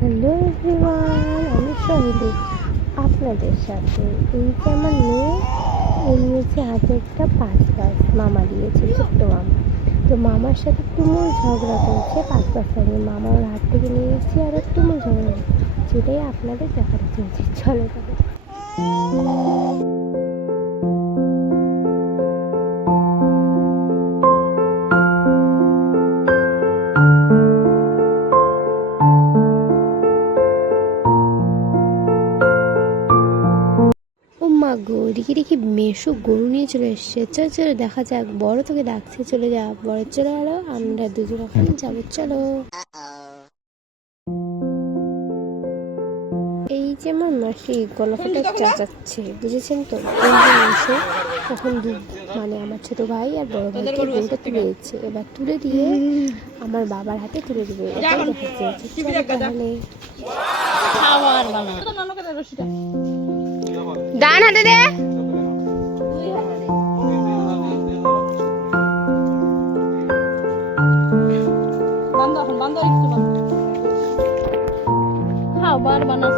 Hello everyone, আমি সোহেলি আপনাদের সাথে। এই যে আমার মেয়ে, ও নিয়েছে হাতে একটা পাঁচ মামা দিয়েছে, ছোট্ট মামা। তো মামার সাথে তুমুল ঝগড়া করছে পাঁচ নিয়ে। মামা ওর হাত থেকে নিয়েছে আর ওর তুমুল ঝগড়া করছে, যেটাই আপনাদের দেখাতে চলছে। চলো তবে। ও মা গো, এদিকে দেখি মেশো গরু নিয়ে চলে এসছে। চলো চলো দেখা যাক, বড় তোকে ডাকছে, চলে যা। বড় চলে গেলো, আমরা দুজন এখন যাবো, চলো। এই যে আমার মাসি গলাফাটা চাচাচ্ছে, বুঝেছেন তো? এসে তখন মানে আমার ছোট ভাই আর বড় ভাইকে গরুটা তুলে দিচ্ছে। এবার তুলে দিয়ে আমার বাবার হাতে তুলে দিবে, এটাই দেখাচ্ছে। চলো তাহলে। ডান হাতে দে। খাবার বানা